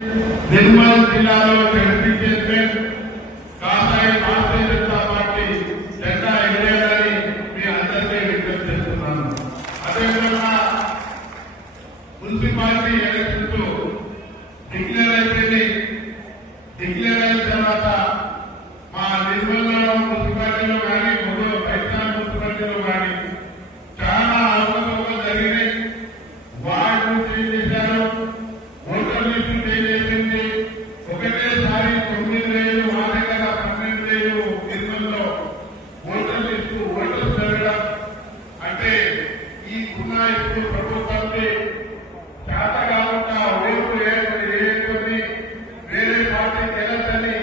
నిర్మల్ జిల్లాలో ZP chairman కాసాయి Bharatiya Janata party జెండా ఎగరేయాలని మీ అందరికీ విజ్ఞప్తి చేస్తున్నాను. అదేవిధంగా మున్సిపాలిటీ ఎలక్షన్స్ డిక్లేర్ అయిపోయింది. డిక్లేర్ అయిన తర్వాత మా నిర్మల్లో మున్సిపాలిటీలో కానీ బయట మున్సిపాలిటీలో కానీ చాలా అవసరం జరిగినాయి. వార్డు చేంజ్ చేశారు, ఓటర్ లిస్టు చేంజ్ చేసింది. ఒకటేసారి 9,000 మా దగ్గర 12,000 నిర్మల్లో ఓటర్ లిస్టు ఓటర్స్ పెరగడం అంటే ఈ ఇప్పుడు ప్రభుత్వానికి చేత కాకుండా ఓటు వేయకొని వేరే పార్టీకి వెళ్ళదని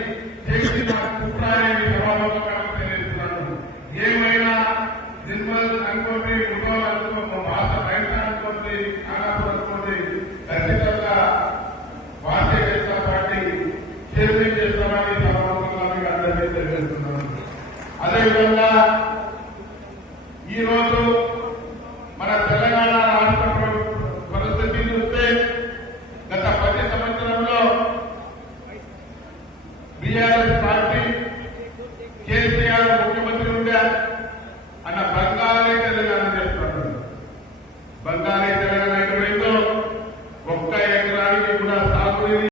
చేసి నాకు కుట్రాయని సభాముఖంగా తెలియజేస్తున్నాను. ఏమైనా నిర్మల్ అనుకోండి, ముఠాలు అనుకో, భాష బయట అనుకోండి, ఖానాపూర్ అనుకోండి, ఖచ్చితంగా భారతీయ జనతా పార్టీ చైర్మన్ చేస్తామని సభాముఖంగా మీకు అందరికీ తెలియజేస్తున్నాను. అదేవిధంగా ఈ రోజు